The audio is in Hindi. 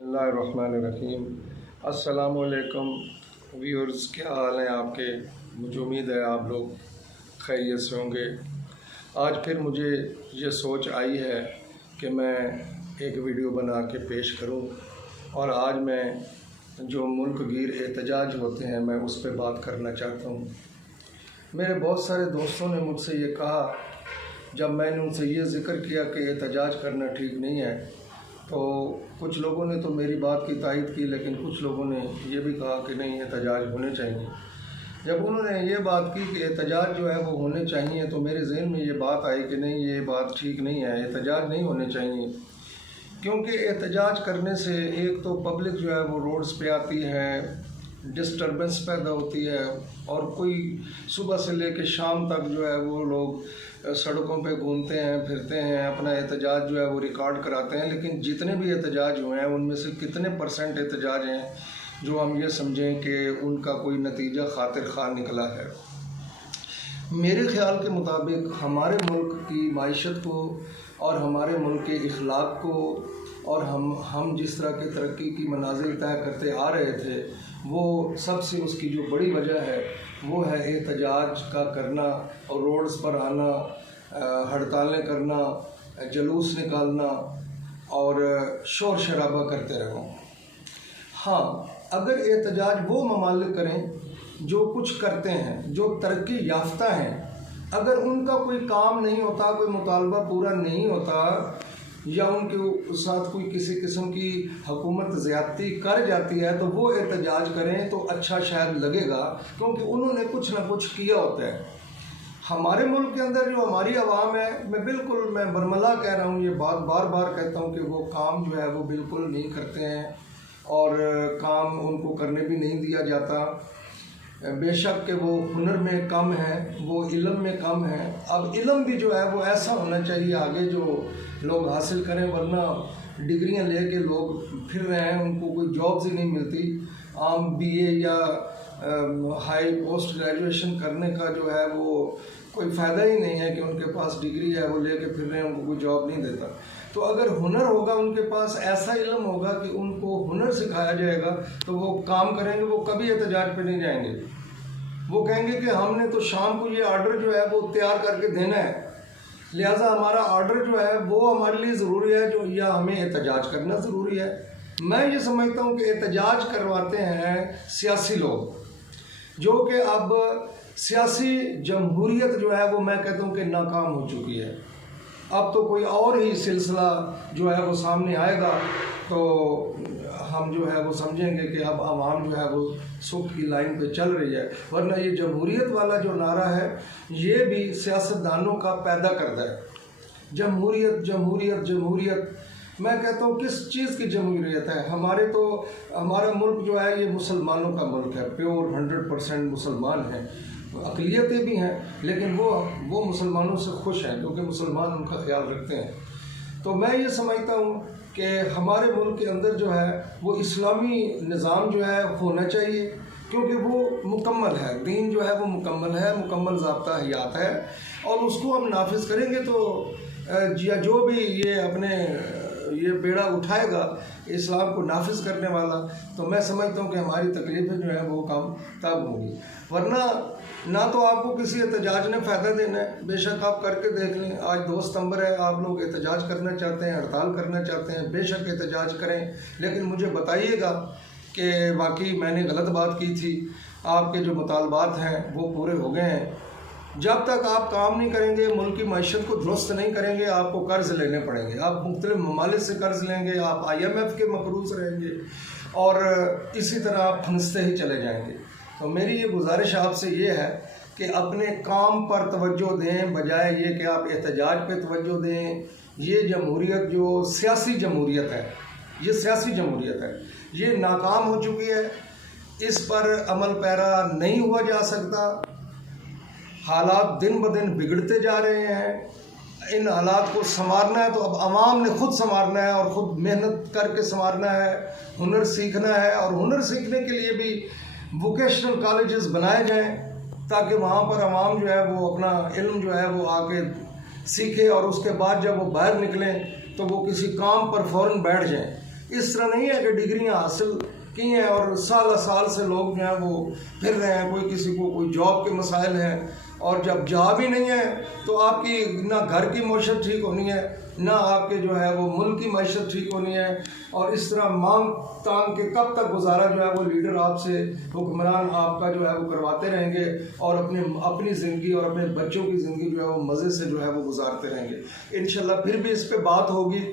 बिस्मिल्लाहिर्रहमानिर्रहीम। अस्सलामुअलैकुम व्यूअर्स, क्या हाल हैं आपके? मुझे उम्मीद है आप लोग खैरियत से होंगे। आज फिर मुझे ये सोच आई है कि मैं एक वीडियो बना के पेश करूं, और आज मैं जो मुल्क गिर एहतजाज होते हैं मैं उस पर बात करना चाहता हूं। मेरे बहुत सारे दोस्तों ने मुझसे ये कहा, जब मैंने उनसे ये ज़िक्र किया कि एहतजाज करना ठीक नहीं है, तो कुछ लोगों ने तो मेरी बात की तायद की, लेकिन कुछ लोगों ने ये भी कहा कि नहीं, एहतजाज होने चाहिए। जब उन्होंने ये बात की कि एहतजाज जो है वो होने चाहिए, तो मेरे जहन में ये बात आई कि नहीं, ये बात ठीक नहीं है, एहतजाज नहीं होने चाहिए। क्योंकि एहतजाज करने से एक तो पब्लिक जो है वो रोड्स पे आती है, डिस्टर्बेंस पैदा होती है, और कोई सुबह से लेकर शाम तक जो है वो लोग सड़कों पे घूमते हैं, फिरते हैं, अपना एहतजाज जो है वो रिकॉर्ड कराते हैं। लेकिन जितने भी एहतजाज हुए हैं उनमें से कितने परसेंट एहतजाज हैं जो हम ये समझें कि उनका कोई नतीजा खातिर खा निकला है। मेरे ख्याल के मुताबिक हमारे मुल्क की माइशत को और हमारे मुल्क के इखलाक को, और हम जिस तरह की तरक्की की मनाजिल तय करते आ रहे थे, वो सबसे उसकी जो बड़ी वजह है वो है एहतजाज का करना, और रोड्स पर आना, हड़तालें करना, जुलूस निकालना और शोर शराबा करते रहना। हाँ, अगर एहतजाज वो ममालिक करें जो कुछ करते हैं, जो तरक्की याफ्ता हैं, अगर उनका कोई काम नहीं होता, कोई मुतालबा पूरा नहीं होता, या उनके साथ कोई किसी किस्म की हुकूमत ज़्यादती कर जाती है, तो वो एहतजाज करें तो अच्छा शायद लगेगा, क्योंकि उन्होंने कुछ ना कुछ किया होता है। हमारे मुल्क के अंदर जो हमारी आवाम है, मैं बरमला कह रहा हूँ, ये बात बार बार कहता हूँ कि वो काम जो है वो बिल्कुल नहीं करते हैं, और काम उनको करने भी नहीं दिया जाता। बेशक कि वो हुनर में कम है, वो इल्म में कम है। अब इल्म भी जो है वो ऐसा होना चाहिए आगे जो लोग हासिल करें, वरना डिग्रियां लेके लोग फिर रहे हैं, उनको कोई जॉब्स ही नहीं मिलती। आम बीए या हाई पोस्ट ग्रेजुएशन करने का जो है वो कोई फ़ायदा ही नहीं है कि उनके पास डिग्री है, वो लेके फिर रहे हैं, उनको कोई जॉब नहीं देता। तो अगर हुनर होगा उनके पास, ऐसा इल्म होगा कि उनको हुनर सिखाया जाएगा, तो वो काम करेंगे, वो कभी एहतजाज पे नहीं जाएंगे। वो कहेंगे कि हमने तो शाम को ये ऑर्डर जो है वो तैयार करके देना है, लिहाजा हमारा ऑर्डर जो है वो हमारे लिए ज़रूरी है, जो या हमें एहतजाज करना ज़रूरी है। मैं ये समझता हूँ कि एहतजाज करवाते हैं सियासी लोग, जो कि अब सियासी जमहूरियत जो है वो मैं कहता हूँ कि नाकाम हो चुकी है। अब तो कोई और ही सिलसिला जो है वो सामने आएगा, तो हम जो है वो समझेंगे कि अब आवाम जो है वो सुख की लाइन पे चल रही है। वरना ये जमहूरियत वाला जो नारा है, ये भी सियासतदानों का पैदा करता है। जमहूरियत जमहूरियत जमहूरियत, मैं कहता हूँ किस चीज़ की जमहूरियत है? हमारा मुल्क जो है ये मुसलमानों का मुल्क है, प्योर 100% मुसलमान हैं, अक़लियतें भी हैं, लेकिन वो मुसलमानों से खुश हैं क्योंकि मुसलमान उनका ख्याल रखते हैं। तो मैं ये समझता हूँ कि हमारे मुल्क के अंदर जो है वो इस्लामी निज़ाम जो है होना चाहिए, क्योंकि वो मुकम्मल है, दीन जो है वो मुकम्मल है, मुकम्मल ज़ाब्ता हयात है, और उसको हम नाफिज करेंगे तो या जो भी ये बेड़ा उठाएगा इस्लाम को नाफिज करने वाला, तो मैं समझता हूँ कि हमारी तकलीफ़ें जो है वो कम तब होंगी। वरना ना तो आपको किसी एहतजाज ने फ़ायदा देना है। बेशक आप करके देख लें, आज 2 सितंबर है, आप लोग एहतजाज करना चाहते हैं, हड़ताल करना चाहते हैं, बेशक एहतजाज करें, लेकिन मुझे बताइएगा कि वाकई मैंने गलत बात की थी, आपके जो मुतालबात हैं वो पूरे हो गए हैं। जब तक आप काम नहीं करेंगे, मुल्क की मईशत को दुरुस्त नहीं करेंगे, आपको कर्ज़ लेने पड़ेंगे। आप मुख्तलिफ ममालिक से कर्ज़ लेंगे, आप IMF के मकरूज़ रहेंगे, और इसी तरह आप फंसते ही चले जाएंगे। तो मेरी ये गुजारिश आपसे ये है कि अपने काम पर तवज्जो दें, बजाय ये कि आप एहतजाज पे तवज्जो दें। ये जमहूरियत जो सियासी जमहूरियत है, ये सियासी जमहूरियत है, ये नाकाम हो चुकी है, इस पर अमल पैरा नहीं हुआ जा सकता। हालात दिन ब दिन बिगड़ते जा रहे हैं। इन हालात को संवारना है तो अब आवाम ने खुद संवारना है, और ख़ुद मेहनत करके संवारना है, हुनर सीखना है, और हुनर सीखने के लिए भी वोकेशनल कॉलेजेस बनाए जाएं, ताकि वहाँ पर आवाम जो है वो अपना इल्म जो है वो आके सीखे, और उसके बाद जब वो बाहर निकलें तो वो किसी काम पर फ़ौरन बैठ जाएं। इस तरह नहीं है कि डिग्रियां हासिल की हैं और साल साल से लोग जो हैं वो फिर रहे हैं, कोई किसी को कोई जॉब के मसाइल हैं, और जब जॉब ही नहीं है तो आपकी ना घर की मईशत ठीक होनी है, ना आपके जो है वो मुल्क की मईशत ठीक होनी है। और इस तरह मांग तांग के कब तक गुजारा जो है वो लीडर आपसे, हुक्मरान आपका जो है वो करवाते रहेंगे और अपनी ज़िंदगी और अपने बच्चों की ज़िंदगी जो है वो मज़े से जो है वो गुजारते रहेंगे। इंशाल्लाह फिर भी इस पे बात होगी।